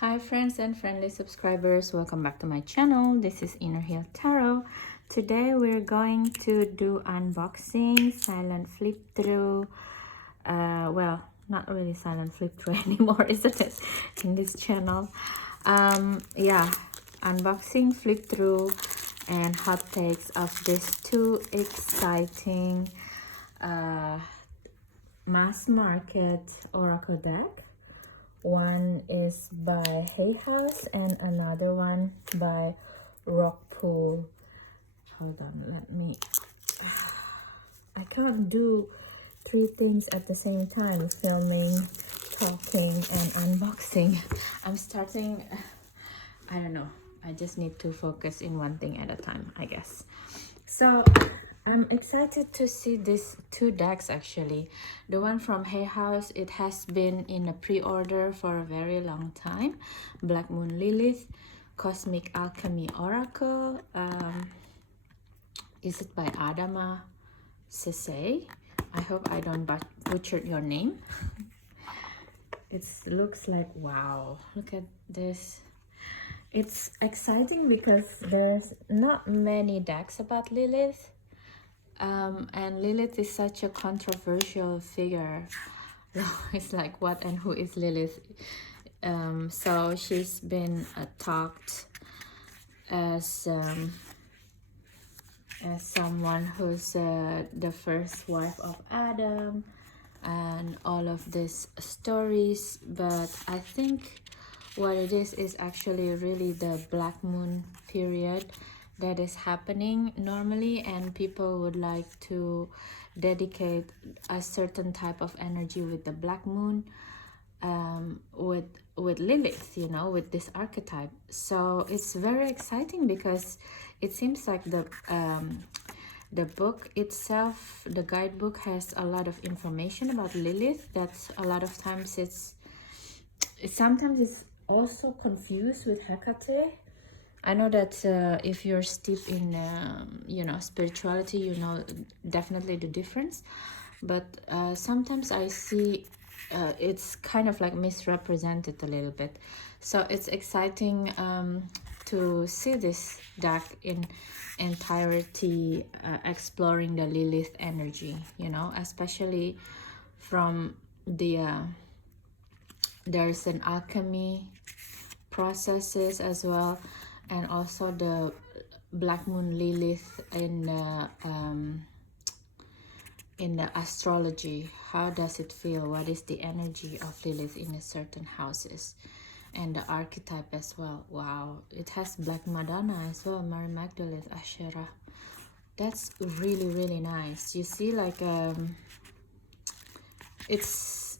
Hi friends and friendly subscribers, welcome back to my channel. This is Inner Heal Tarot. Today we're going to do unboxing, silent flip through. Well, not really silent flip through anymore, isn't it, in this channel? Yeah, unboxing, flip through, and hot takes of these two exciting mass market oracle deck. One is by Hay House and another one by Rockpool. Hold on, let me... I can't do three things at the same time, filming, talking, and unboxing. I'm starting... I don't know. I just need to focus in one thing at a time, I guess. So I'm excited to see these two decks actually. The one from Hay House, it has been in a pre-order for a very long time. Black Moon Lilith, Cosmic Alchemy Oracle. Is it by Adama Sese? I hope I don't butcher your name. It looks like, wow, look at this. It's exciting because there's not many decks about Lilith. And Lilith is such a controversial figure. It's like, what and who is Lilith? So she's been talked as someone who's the first wife of Adam and all of these stories, but I think what it is actually really the Black Moon period that is happening normally, and people would like to dedicate a certain type of energy with the Black Moon, with Lilith, you know, with this archetype. So it's very exciting because it seems like the book itself, the guidebook, has a lot of information about Lilith. That's a lot of times sometimes it's also confused with Hecate. I know that if you're steeped in you know, spirituality, you know definitely the difference, but sometimes I see it's kind of like misrepresented a little bit. So it's exciting to see this deck in entirety, exploring the Lilith energy, you know, especially from the there's an alchemy processes as well, and also the Black Moon Lilith in the astrology. How does it feel? What is the energy of Lilith in a certain houses, and the archetype as well. Wow, it has Black Madonna as well, Mary Magdalene, Asherah. That's really nice. You see, like it's,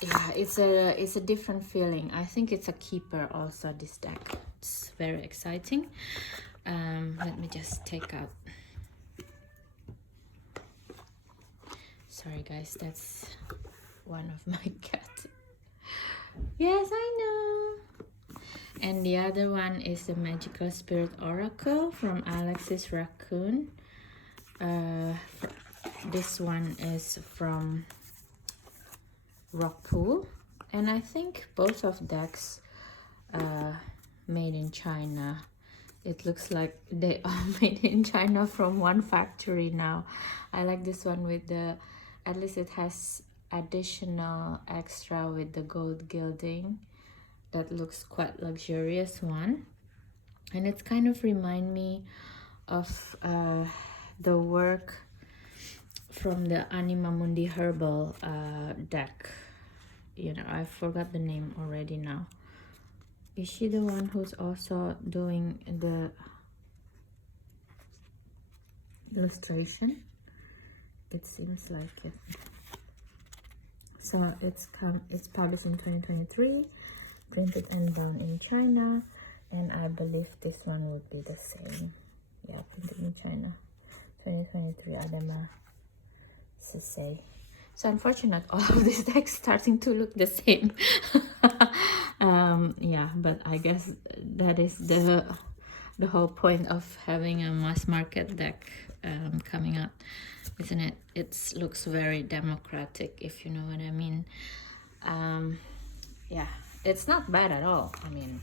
yeah, it's a different feeling. I think it's a keeper also, this deck. It's very exciting. Let me just take out, sorry guys, that's one of my cats. Yes, I know. And the other one is the Magical Spirit Oracle from Alexis Raccoon. This one is from Rockpool, and I think both of decks made in China. It looks like they are made in China from one factory now. I like this one with the, at least it has additional extra with the gold gilding. That looks quite luxurious one, and it's kind of remind me of the work from the Anima Mundi Herbal deck. You know, I forgot the name already now. Is she the one who's also doing the illustration? It seems like it. So it's published in 2023, printed and bound in China, and I believe this one would be the same. Yeah, printed in China, 2023, Adama Sese. So unfortunate, all of these decks starting to look the same. Yeah, but I guess that is the whole point of having a mass market deck coming up, isn't it? It looks very democratic, if you know what I mean. Yeah, It's not bad at all. I mean,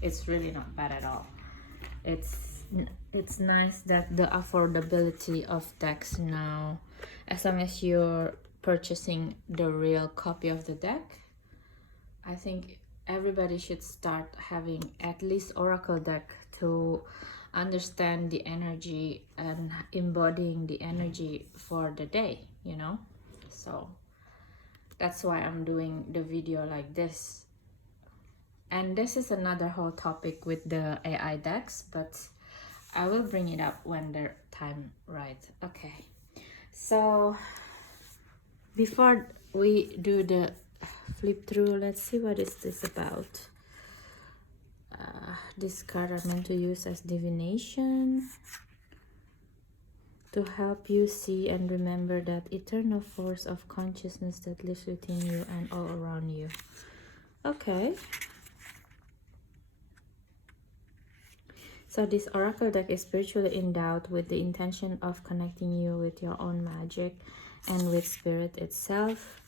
it's really not bad at all. It's nice that the affordability of decks now, as long as you're purchasing the real copy of the deck, I think everybody should start having at least Oracle deck to understand the energy and embodying the energy for the day, you know. So that's why I'm doing the video like this. And this is another whole topic with the AI decks, but I will bring it up when the time right. Okay, so before we do the flip through, let's see what is this about. This card are meant to use as divination to help you see and remember that eternal force of consciousness that lives within you and all around you. Okay. So this oracle deck is spiritually endowed with the intention of connecting you with your own magic and with spirit itself,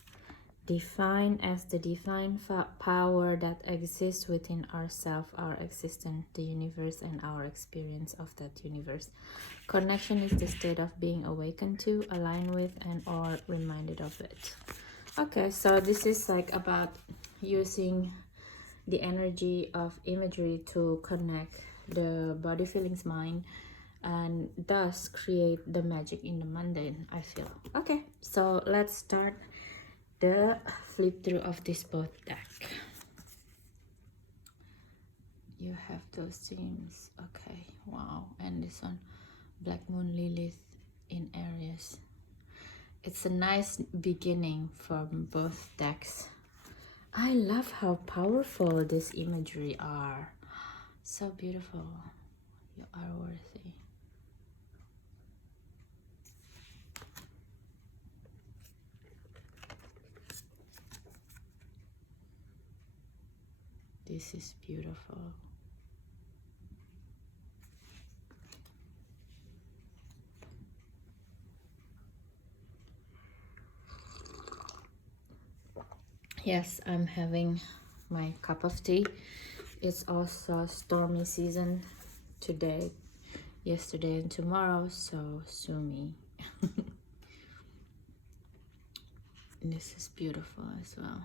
defined as the divine power that exists within ourselves, our existence, the universe, and our experience of that universe. Connection is the state of being awakened to, aligned with, and or reminded of it. Okay, so this is like about using the energy of imagery to connect the body, feelings, mind, and thus create the magic in the mundane, I feel. Okay, so let's start the flip through of this both deck. You have those themes. Okay, wow. And this one, Black Moon Lilith in Aries. It's a nice beginning from both decks. I love how powerful this imagery are. So beautiful. You are worthy. This is beautiful. Yes, I'm having my cup of tea. It's also stormy season today, yesterday, and tomorrow, so sue me. This is beautiful as well.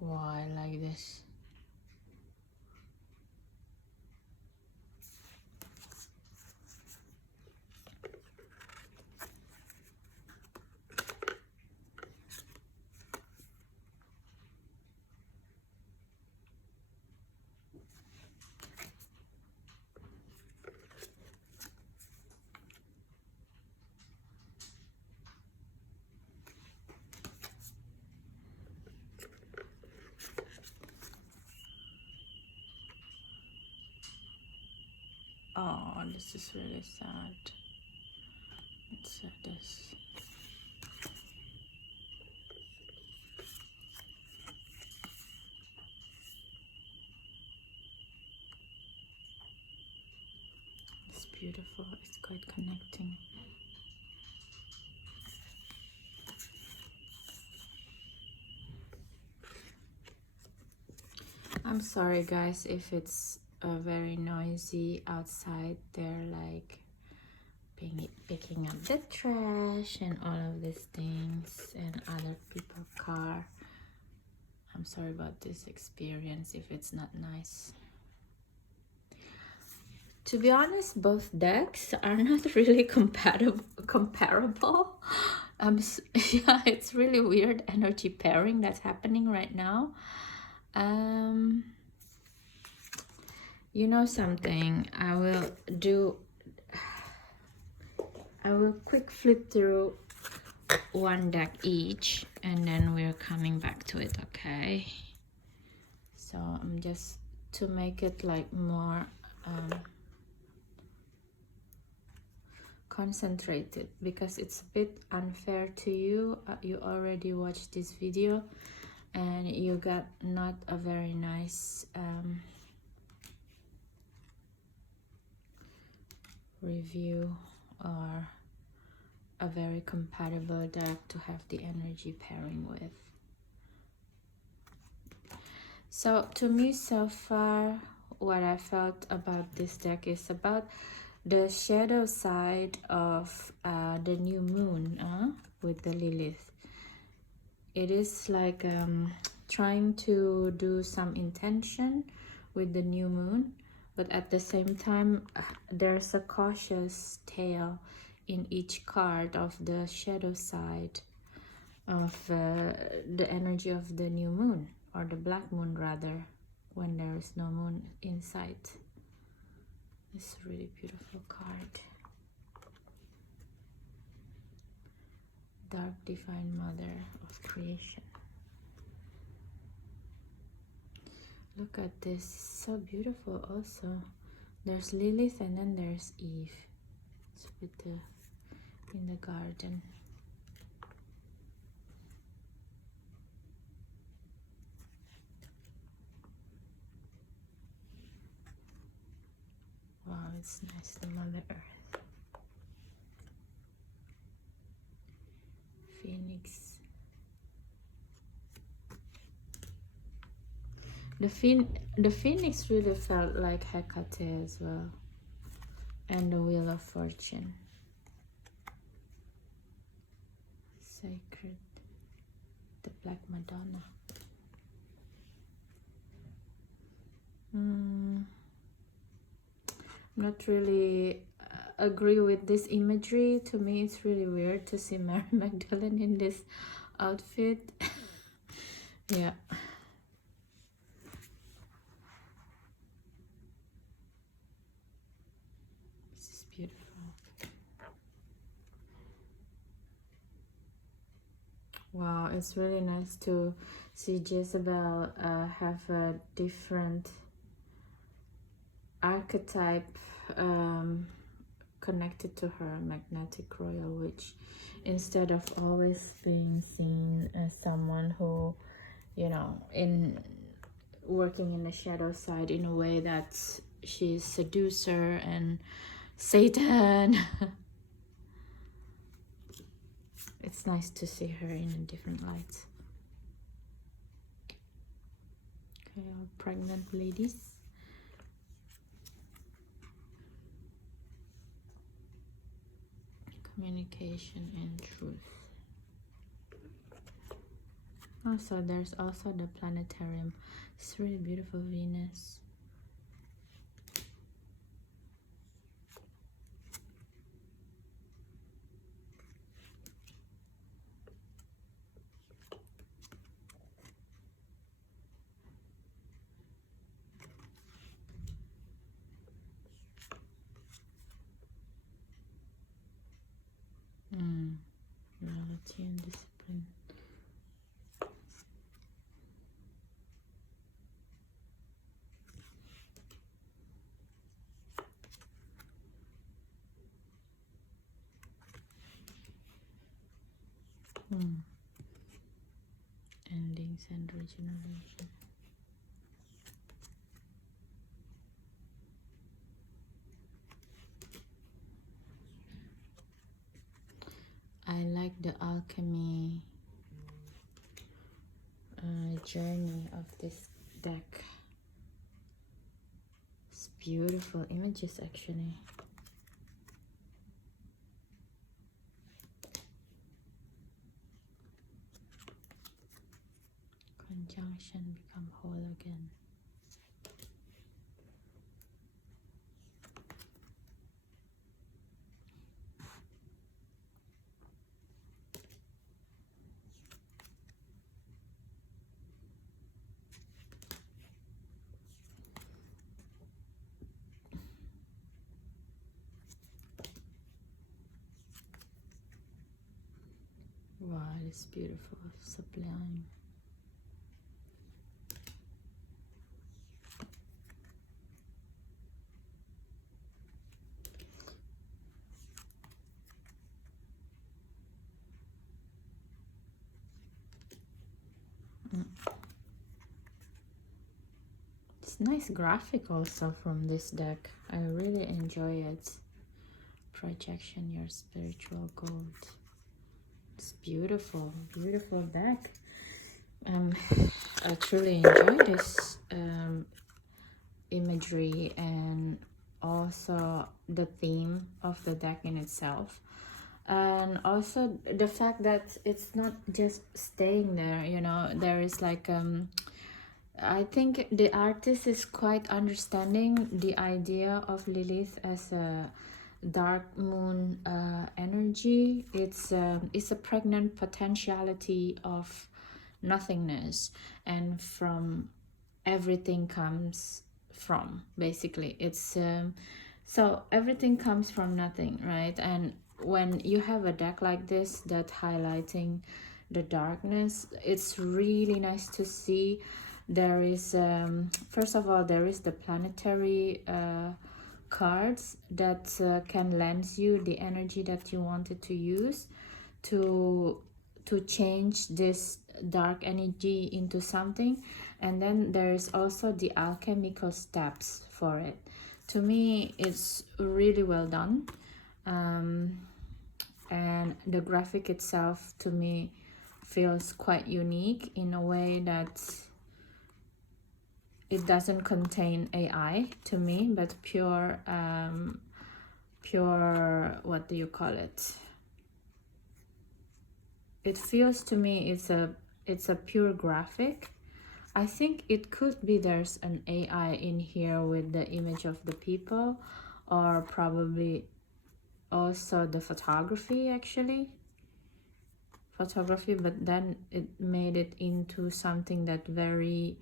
Wow, I like this. Oh, this is really sad. Let's set this. It's beautiful. It's quite connecting. I'm sorry guys if it's very noisy outside. They're like picking up the trash and all of these things and other people's car. I'm sorry about this experience if it's not nice. To be honest, both decks are not really comparable. Yeah, it's really weird energy pairing that's happening right now. You know something, I will quick flip through one deck each and then we're coming back to it, okay? So I'm just to make it like more concentrated, because it's a bit unfair to you. You already watched this video and you got not a very nice review or a very compatible deck to have the energy pairing with. So to me so far, what I felt about this deck is about the shadow side of the new moon with the Lilith. It is like trying to do some intention with the new moon, but at the same time there's a cautious tale in each card of the shadow side of the energy of the new moon, or the black moon rather, when there is no moon in sight. It's a really beautiful card. Dark Divine Mother of Creation. Look at this, so beautiful also. There's Lilith and then there's Eve. It's with the in the garden. Wow, it's nice, the Mother Earth. Phoenix. The Phoenix really felt like Hecate as well. And the Wheel of Fortune. Sacred. The Black Madonna. I'm not really agree with this imagery. To me, it's really weird to see Mary Magdalene in this outfit. Yeah. This is beautiful. Wow, it's really nice to see Jezebel have a different archetype connected to her, magnetic royal witch, instead of always being seen as someone who, you know, in working in the shadow side in a way that she's seducer and Satan. It's nice to see her in a different light. Okay, our pregnant ladies. Communication and truth. Also, there's also the planetarium. It's really beautiful, Venus. Reality and discipline. Endings and regeneration. I like the alchemy journey of this deck. It's beautiful images actually. Conjunction, become whole again. Wow, it's beautiful, sublime. It's nice graphic also from this deck. I really enjoy it. projection your spiritual gold. It's beautiful, beautiful deck. I truly enjoy this imagery and also the theme of the deck in itself, and also the fact that it's not just staying there, you know. There is like I think the artist is quite understanding the idea of Lilith as a dark moon energy. It's a pregnant potentiality of nothingness, and from everything comes from, basically. It's so everything comes from nothing, right? And when you have a deck like this that highlighting the darkness, it's really nice to see. There is first of all, there is the planetary cards that can lend you the energy that you wanted to use to change this dark energy into something. And then there is also the alchemical steps for it. To me, it's really well done. And the graphic itself, to me, feels quite unique in a way that it doesn't contain AI to me, but pure pure, what do you call it? It feels to me it's a pure graphic. I think it could be there's an AI in here with the image of the people, or probably also the photography, actually. Photography, but then it made it into something that very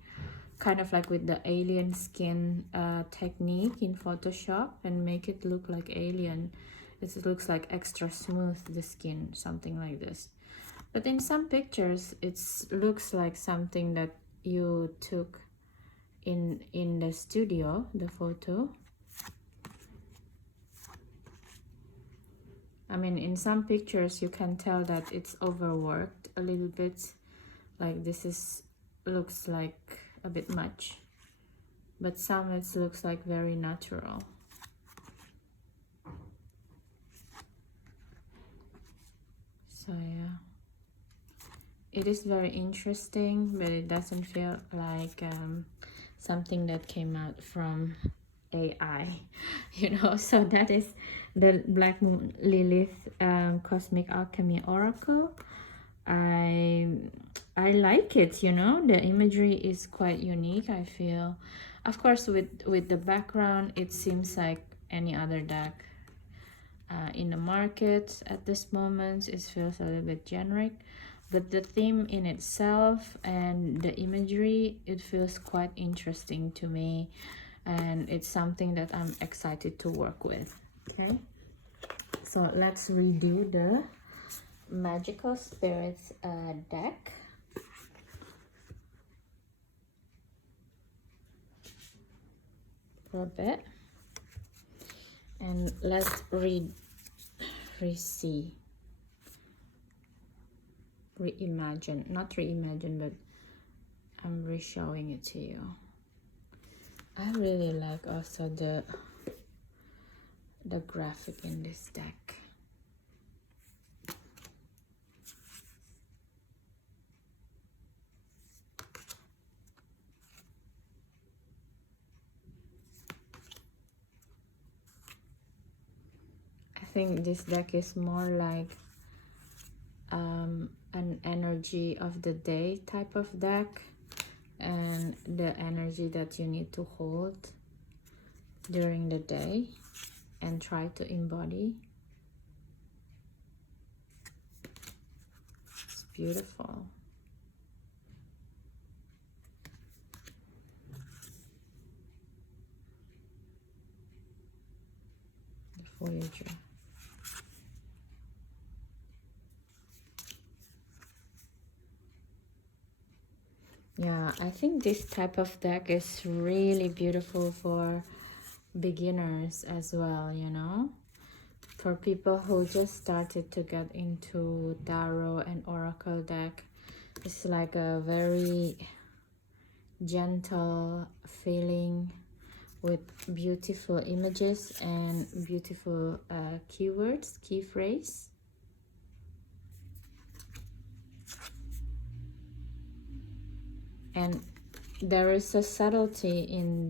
kind of like with the alien skin technique in Photoshop, and make it look like alien. It looks like extra smooth, the skin, something like this. But in some pictures, it looks like something that you took in the studio, the photo. I mean, in some pictures you can tell that it's overworked a little bit. Like this looks like a bit much, but some it looks like very natural. So yeah, it is very interesting, but it doesn't feel like something that came out from AI, you know. So that is the Black Moon Lilith Cosmic Alchemy Oracle. I like it, you know. The imagery is quite unique, I feel. Of course, with the background, it seems like any other deck in the market at this moment. It feels a little bit generic, but the theme in itself and the imagery, it feels quite interesting to me, and it's something that I'm excited to work with. Okay, so let's redo the Magical Spirits deck. For a bit, and let's reimagine, not reimagine, but I'm re-showing it to you. I really like also the graphic in this deck. I think this deck is more like an energy of the day type of deck, and the energy that you need to hold during the day and try to embody. It's beautiful. The Voyager. Yeah, I think this type of deck is really beautiful for beginners as well, you know. For people who just started to get into tarot and oracle deck, it's like a very gentle feeling with beautiful images and beautiful keywords, key phrase. And there is a subtlety in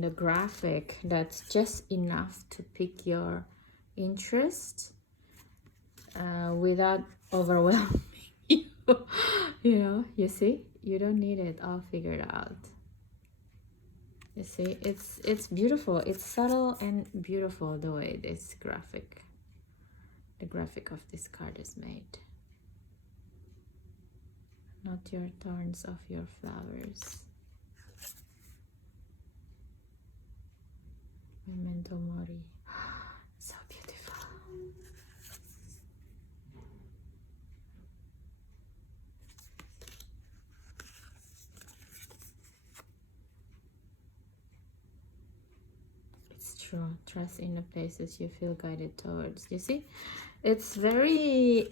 the graphic that's just enough to pique your interest without overwhelming you. You know, you see, you don't need it all figured out. You see, it's beautiful. It's subtle and beautiful the way this graphic, the graphic of this card is made. Not your thorns of your flowers. Memento mori. So beautiful. It's true. Trust in the places you feel guided towards. You see, it's very,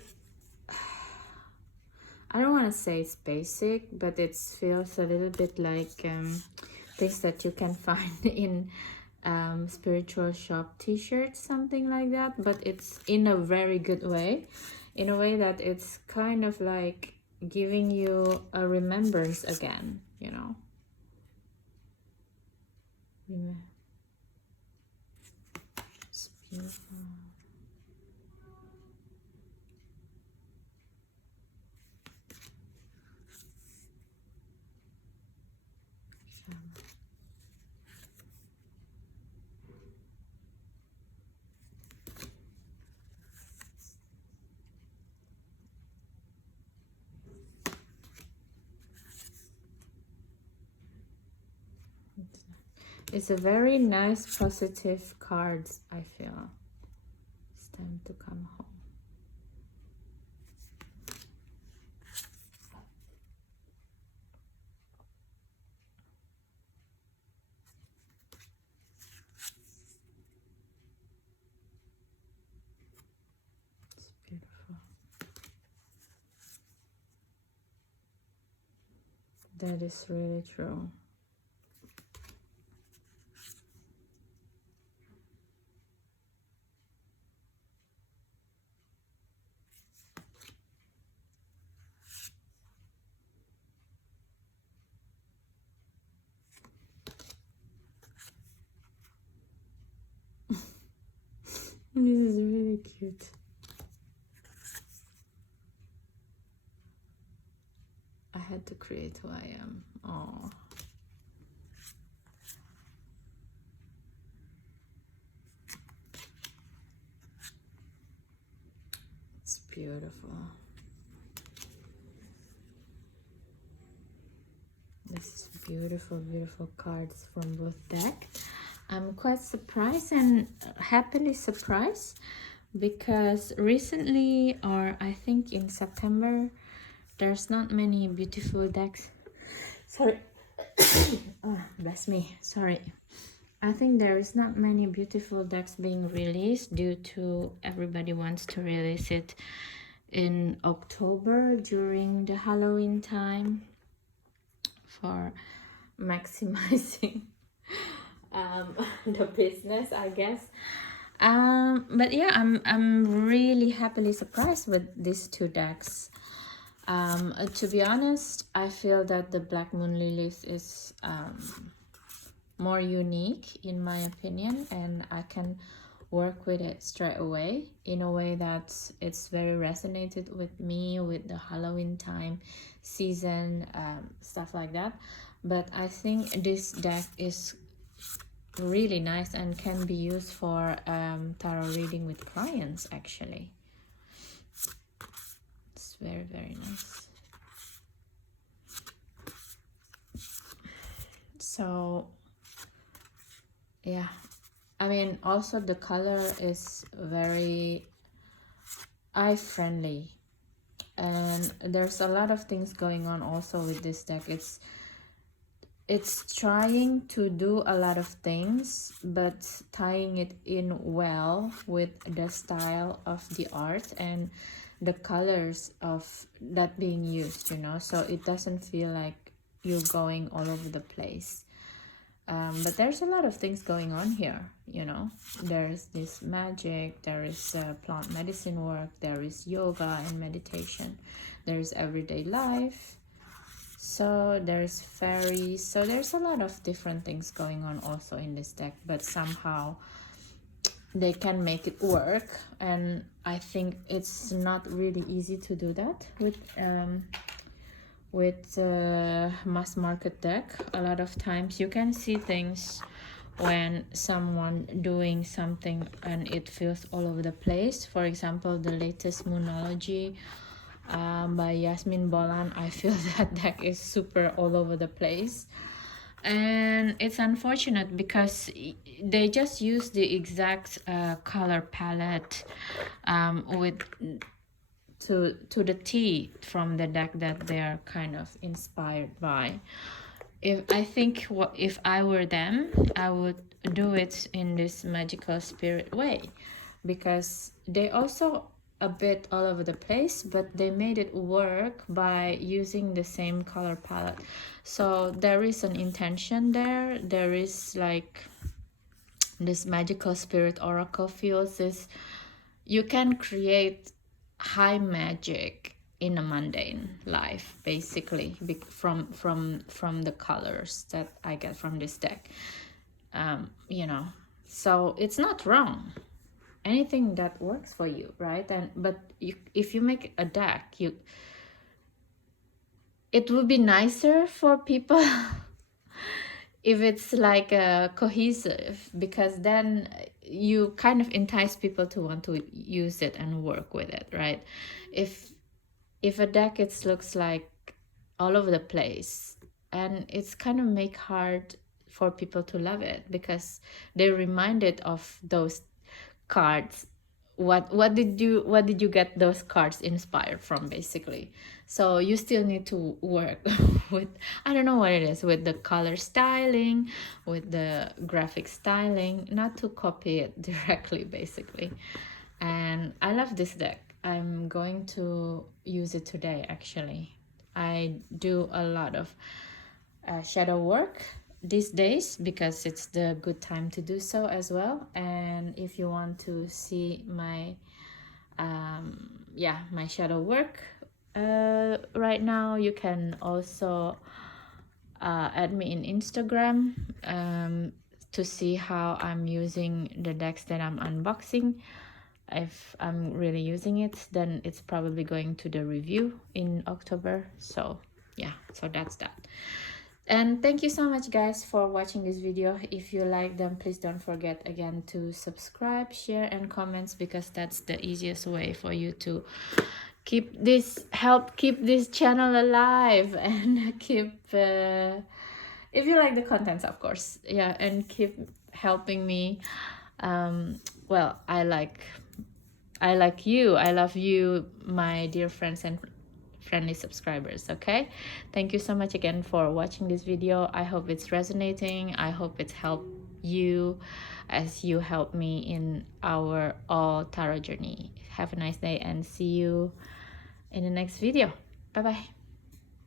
I don't want to say it's basic, but it feels a little bit like things that you can find in spiritual shop t-shirts, something like that, but it's in a very good way, in a way that it's kind of like giving you a remembrance again, you know. It's beautiful. It's a very nice, positive card, I feel. It's time to come home. It's beautiful. That is really true. This is really cute. I had to create who I am. Oh. It's beautiful. This is beautiful, beautiful cards from both decks. I'm quite surprised and happily surprised because recently, or I think in September, there's not many beautiful decks. Sorry. Oh, bless me. Sorry. I think there is not many beautiful decks being released due to everybody wants to release it in October during the Halloween time for maximizing the business, I guess. But yeah, I'm really happily surprised with these two decks. To be honest, I feel that the Black Moon Lilith is more unique in my opinion, and I can work with it straight away in a way that it's very resonated with me with the Halloween time season, stuff like that. But I think this deck is really nice and can be used for tarot reading with clients actually. It's very, very nice. So yeah, I mean, also the color is very eye friendly, and there's a lot of things going on also with this deck. It's trying to do a lot of things, but tying it in well with the style of the art and the colors of that being used, you know, so it doesn't feel like you going all over the place. But there's a lot of things going on here, you know. There's this magic, there is plant medicine work, there is yoga and meditation, there's everyday life, so there's fairies, so there's a lot of different things going on also in this deck, but somehow they can make it work. And I think it's not really easy to do that with mass market deck. A lot of times you can see things when someone doing something and it feels all over the place. For example, the latest Moonology by Yasmin Bolan, I feel that deck is super all over the place, and it's unfortunate because they just use the exact color palette with to the T from the deck that they're kind of inspired by. If I were them, I would do it in this magical spirit way, because they also a bit all over the place, but they made it work by using the same color palette. So there is an intention there. There is like this magical spirit oracle feels this. You can create high magic in a mundane life, basically, from the colors that I get from this deck. You know, so it's not wrong. Anything that works for you, right? But if you make a deck, it would be nicer for people if it's like cohesive, because then you kind of entice people to want to use it and work with it, right? If a deck looks like all over the place, and it's kind of make hard for people to love it, because they're reminded of those cards. What did you get those cards inspired from, basically? So you still need to work with, I don't know what it is, with the color styling, with the graphic styling, not to copy it directly, basically. And I love this deck. I'm going to use it today, actually. I do a lot of shadow work these days because it's the good time to do so as well. And if you want to see my my shadow work right now, you can also add me in Instagram to see how I'm using the decks that I'm unboxing. If I'm really using it, then it's probably going to the review in October. So yeah, so that's that. And thank you so much, guys, for watching this video. If you like them, please don't forget again to subscribe, share, and comments, because that's the easiest way for you to help keep this channel alive, and keep if you like the contents, of course, yeah, and keep helping me. Well, I like you, I love you, my dear friends and friendly subscribers. Okay, thank you so much again for watching this video. I hope it's resonating. I hope it's helped you as you help me in our all tarot journey. Have a nice day and see you in the next video. Bye bye.